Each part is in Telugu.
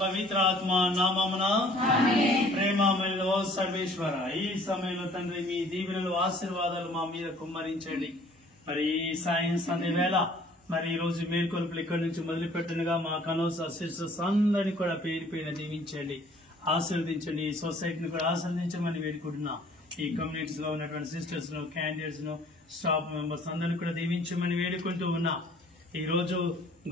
పవిత్ర ఆత్మ నామమున ప్రేమలో సర్వేశ్వర ఈ సమయంలో తండ్రి మీ దీవెనలు ఆశీర్వాదాలు మా మీద కుమ్మరించండి. మరి ఈ సాయం సంధ్య వేళ మరి ఈ రోజు మేల్కొల్పులు ఇక్కడి నుంచి మొదలు పెట్టినగా మా కనోస సిస్టర్స్ అందరినీ కూడా పేరు పేరున దీవించండి, ఆశీర్వదించండి. ఈ సొసైటీని కూడా ఆశీర్వదించమని వేడుకుంటున్నా. ఈ కమ్యూనిటీస్ లో ఉన్నటువంటి సిస్టర్స్ ను, క్యాండిడేట్స్ ను, స్టాఫ్ మెంబర్స్ అందరినీ కూడా దీవించమని వేడుకుంటూ ఉన్నా. ఈ రోజు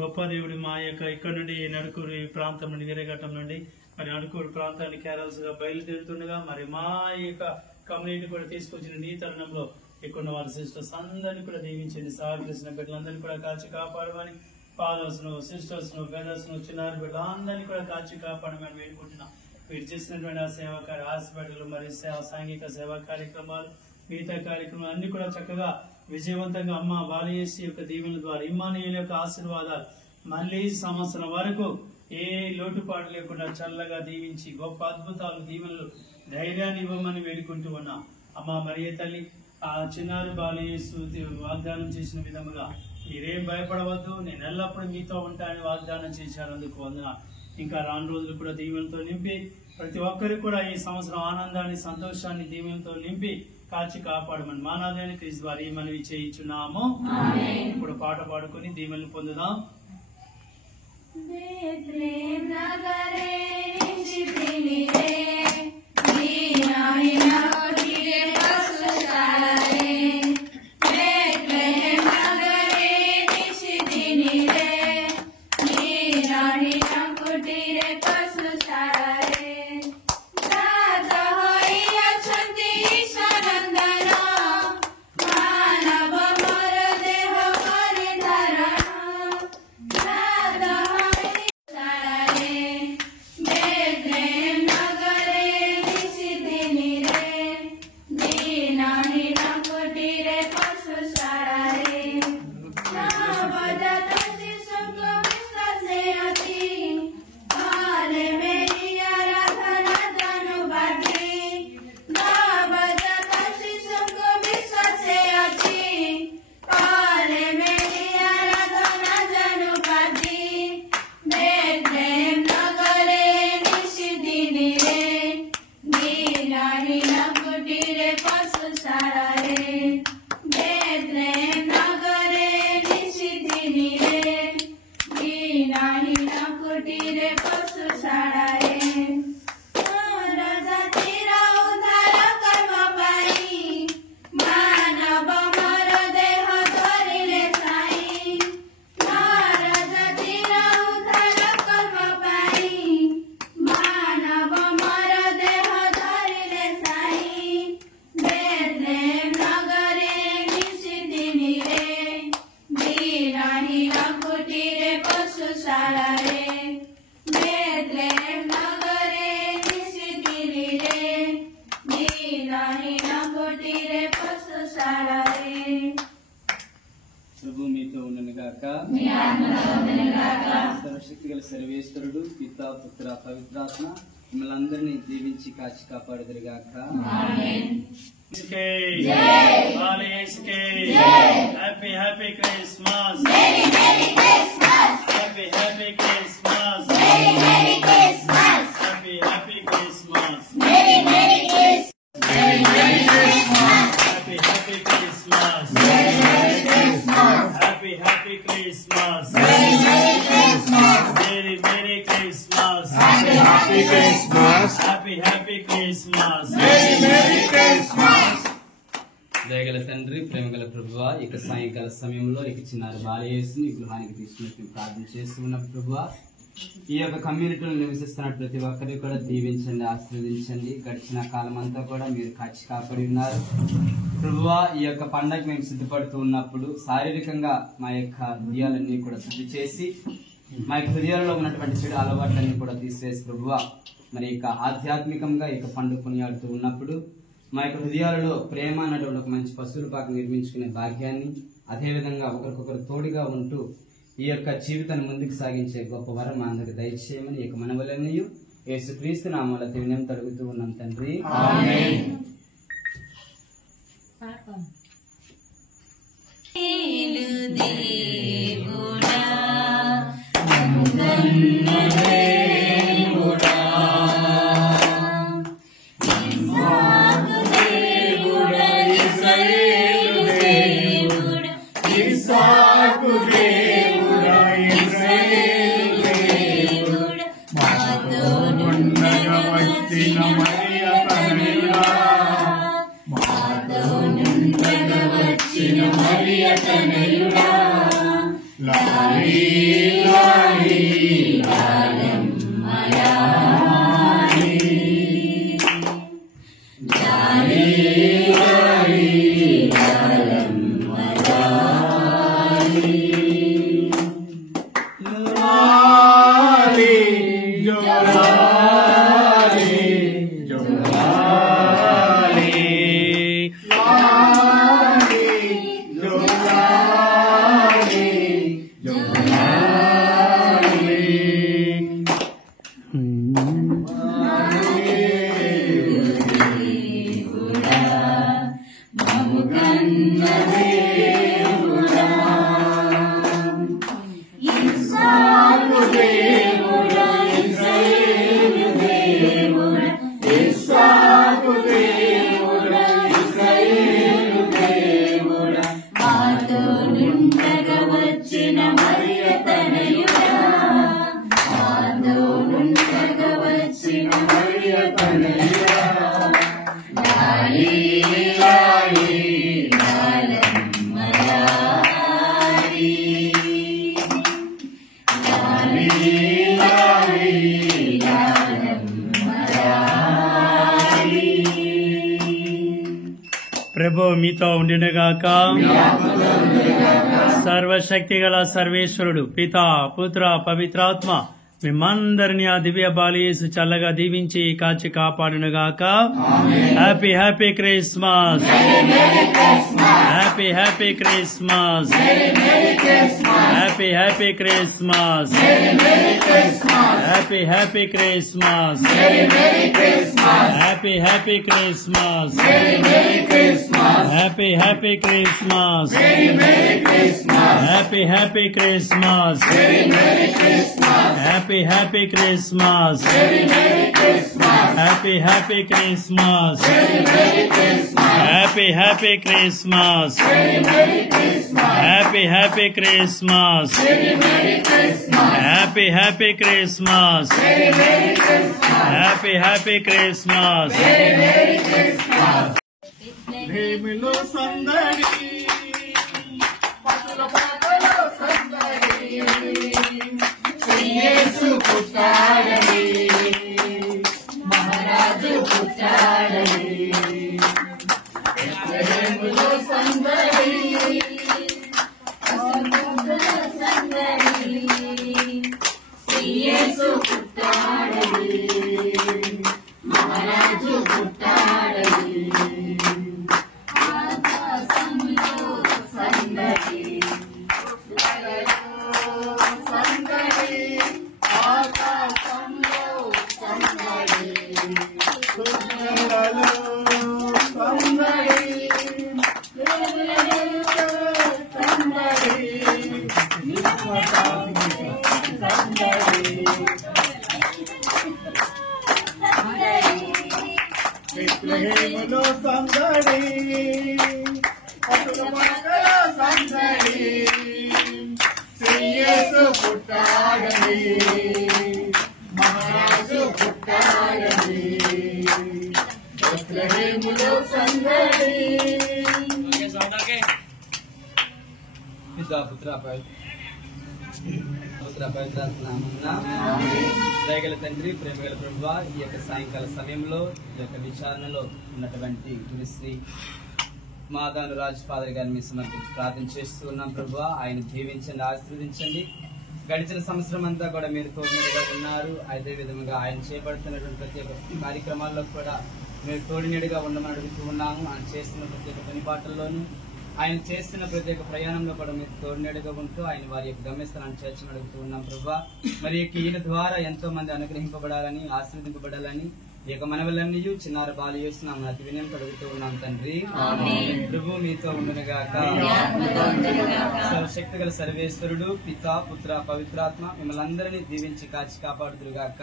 గొప్ప దేవుడు మా యొక్క ఇక్కడ నుండి నడుకూరు ప్రాంతం నుండి వీరఘట్టం నుండి మరి నడుకూరు ప్రాంతాన్ని క్యారల్స్ గా బయలుదేరుతుండగా మరి మా యొక్క కమ్యూనిటీ కూడా తీసుకొచ్చిన నీ తరుణంలో ఇక్కడ వారి సిస్టర్స్ అందరినీ కూడా దీవించండి. సహకరిస్తున్న బిడ్డలందరినీ కూడా కాచి కాపాడమని, ఫాదర్స్ ను, సిస్టర్స్ ను, బ్రదర్స్ ను, చిన్నారి బిడ్డలందరినీ కూడా కాచి కాపాడమని వేడుకుంటున్నాం. వీరు చేసినటువంటి ఆ సేవా హాస్పిటల్ మరి సాంఘిక సేవా కార్యక్రమాలు, మిగతా కార్యక్రమాలు అన్ని కూడా చక్కగా విజయవంతంగా అమ్మ బాలయేసు యొక్క దీవెనల ద్వారా ఇమ్మానుయేలు యొక్క ఆశీర్వాదాలు మళ్ళీ సంవత్సరం వరకు ఏ లోటుపాటు లేకుండా చల్లగా దీవించి గొప్ప అద్భుతాలు, దీవెనలు, ధైర్యాన్ని ఇవ్వమని వేడుకుంటూ ఉన్నాం. అమ్మ మరియ తల్లి ఆ చిన్నారి బాలయేసు వాగ్దానం చేసిన విధముగా మీరేం భయపడవద్దు, నేను ఎల్లప్పుడూ మీతో ఉంటానని వాగ్దానం చేశారు. అందుకు వందనాలు. ఇంకా రాను రోజులు కూడా దీవెనలతో నింపి ప్రతి ఒక్కరికి కూడా ఈ సంవత్సరం ఆనందాన్ని, సంతోషాన్ని దీవెనలతో నింపి కాచి కాపాడమని మానవుని క్రీస్తు వారి మనవి చేయించున్నాము. ఇప్పుడు పాట పాడుకుని దీవెనలు పొందుదాం. ప్రభు మీతో ఉండనుగాక. సర్వశక్తి గల సర్వేశ్వరుడు పితా, పుత్ర, పవిత్రాత్మ మిమ్మల్ని అందరినీ దీవించి కాచి కాపాడుదురుగాక. Happy happy Christmas, happy happy Christmas, happy happy Christmas, happy happy Christmas, happy happy Christmas, merry merry Christmas, happy happy Christmas, happy happy Christmas, merry merry Christmas. దయగల తండ్రి, ప్రేమగల ప్రభువా, ఇక సాయంకాల సమయంలో ఇక చిన్నారి బాలయేసుని గృహానికి తీసుకుని ప్రార్థన చేస్తున్న ప్రభువా, ఈ యొక్క కమ్యూనిటీలో నివసిస్తున్న ప్రతి ఒక్కరికి కూడా దీవించండి, ఆశీర్వదించండి. గడిచిన కాలం అంతా కూడా మీరు కాచి కాపాడి ఉన్నారు ప్రభువా. ఈ యొక్క పండగ మేము సిద్ధపడుతూ ఉన్నప్పుడు శారీరకంగా మా యొక్క హృదయాలన్నీ కూడా శుద్ధి చేసి మా యొక్క హృదయాలలో ఉన్నటువంటి చెడు అలవాట్లన్నీ కూడా తీసివేసి ప్రభువా, మరి ఇక ఆధ్యాత్మికంగా ఇక పండుగ కొనియాడుతూ ఉన్నప్పుడు మా యొక్క హృదయాలలో ప్రేమ అన్నటువంటి ఒక మంచి పశువుల పాక నిర్మించుకునే భాగ్యాన్ని, అదేవిధంగా ఒకరికొకరు తోడుగా ఉంటూ ఈ యొక్క జీవితాన్ని ముందుకు సాగించే గొప్ప వరం మా అందరికి దయచేయమని ఈ యొక్క మనవలన్నీ యేసుక్రీస్తు నామములో వినయంతో అడుగుతూ ఉన్నాం తండ్రి, ఆమేన్. దేవుడా వచ్చిన మరియ తనయుడా, మాతో నుండగా వచ్చిన మరియ తనయుడా, లాలి లాలి లాలమ్మ లాలి, లాలి లాలి లాలమ్మ లాలి, లాలి జో లాలి జో లాలి, లాలి జో లాలి జో లాలి, మము కన్న దేవుడా, ఇస్సాకు దేవుడా, ఇశ్రాయేలు దేవుడా, ఇస్సాకు దేవుడా, ఇశ్రాయేలు దేవుడా, మాతో నుండగా వచ్చిన మరియ తనయుడా, మాతో నుండగా వచ్చిన మరియ తనయుడా, లాలి లాలి లాలమ్మ లాలి, లాలి లాలి లాలమ్మ లాలి. ప్రభు మీతో ఉండినగాక. సర్వశక్తి గల సర్వేశ్వరుడు పితా పుత్ర పవిత్రాత్మ మిమ్మందరినీ ఆ దివ్య బాలియేసు చల్లగా దీవించి కాచి కాపాడునుగాక. Happy happy Christmas, happy happy Christmas, happy happy Christmas, happy happy Christmas, happy happy Christmas, happy happy Christmas, happy happy Christmas, happy happy Christmas, happy happy Christmas, happy happy Christmas, happy happy Christmas, happy happy Christmas, happy happy Christmas. భీమిలో సందడి, పసుల పాటలో సందడి, యేసు పుట్టాడని, మహారాజు పుట్టాడని, బెత్లెహేములో సందడి, పసుల సందడి, యేసు పుట్టాడని, మహారాజు పుట్టాడని, ఆకాశంలో సందడి, సందడి, ఆకాశంలో సందడి, సూర్యులలో సందడి, దేవులలో సందడి, సందడి, బెత్లెహేములో సందడి, పసుల పాటలో సందడి, యేసు పుట్టాడని, మహారాజు పుట్టాడని, బెత్లెహేములో సందడి. పితా పుత్ర పవిత్రాత్మ నామమున దయగల తండ్రి, ప్రేమగల ప్రభువా, ఈ యొక్క సాయంకాల సమయంలో ఈ యొక్క విచారణలో ఉన్నటువంటి గురుశ్రీ మాదాను రాజ్ ఫాదర్ గారిని మీ సమర్పించి ప్రార్థన చేస్తూ ఉన్నాం. ప్రభువా, ఆయన జీవించండి, ఆశీర్వదించండి. గడిచిన సంవత్సరం అంతా కూడా మీరు తోడునీడుగా ఉన్నారు. అదే విధంగా ఆయన చేపడుతున్నటువంటి ప్రత్యేక కార్యక్రమాల్లో కూడా మీరు తోడునీడుగా ఉండమని అడుగుతూ ఉన్నాము. ఆయన చేస్తున్న ప్రత్యేక పనిపాట్లలోనూ, ఆయన చేస్తున్న ప్రత్యేక ప్రయాణంలో కూడా మీరు తోడునీడుగా ఉంటూ ఆయన వారి యొక్క గమ్యస్థానాన్ని చేర్చమని అడుగుతూ ఉన్నాం. ప్రభువా, మరి ఈయన ద్వారా ఎంతో మంది అనుగ్రహింపబడాలని, ఆశీర్వదింపబడాలని ఈ యొక్క మనవలన్నీ చిన్నార బాలు చేస్తున్నాం. అతి వినయం అడుగుతూ ఉన్నాం తండ్రి. ప్రభు మీతో ఉండునుగాక. సర్వశక్తి గల సర్వేశ్వరుడు పితా పుత్ర పవిత్రాత్మ మిమ్మల్ని అందరినీ దీవించి కాచి కాపాడుదురుగాక.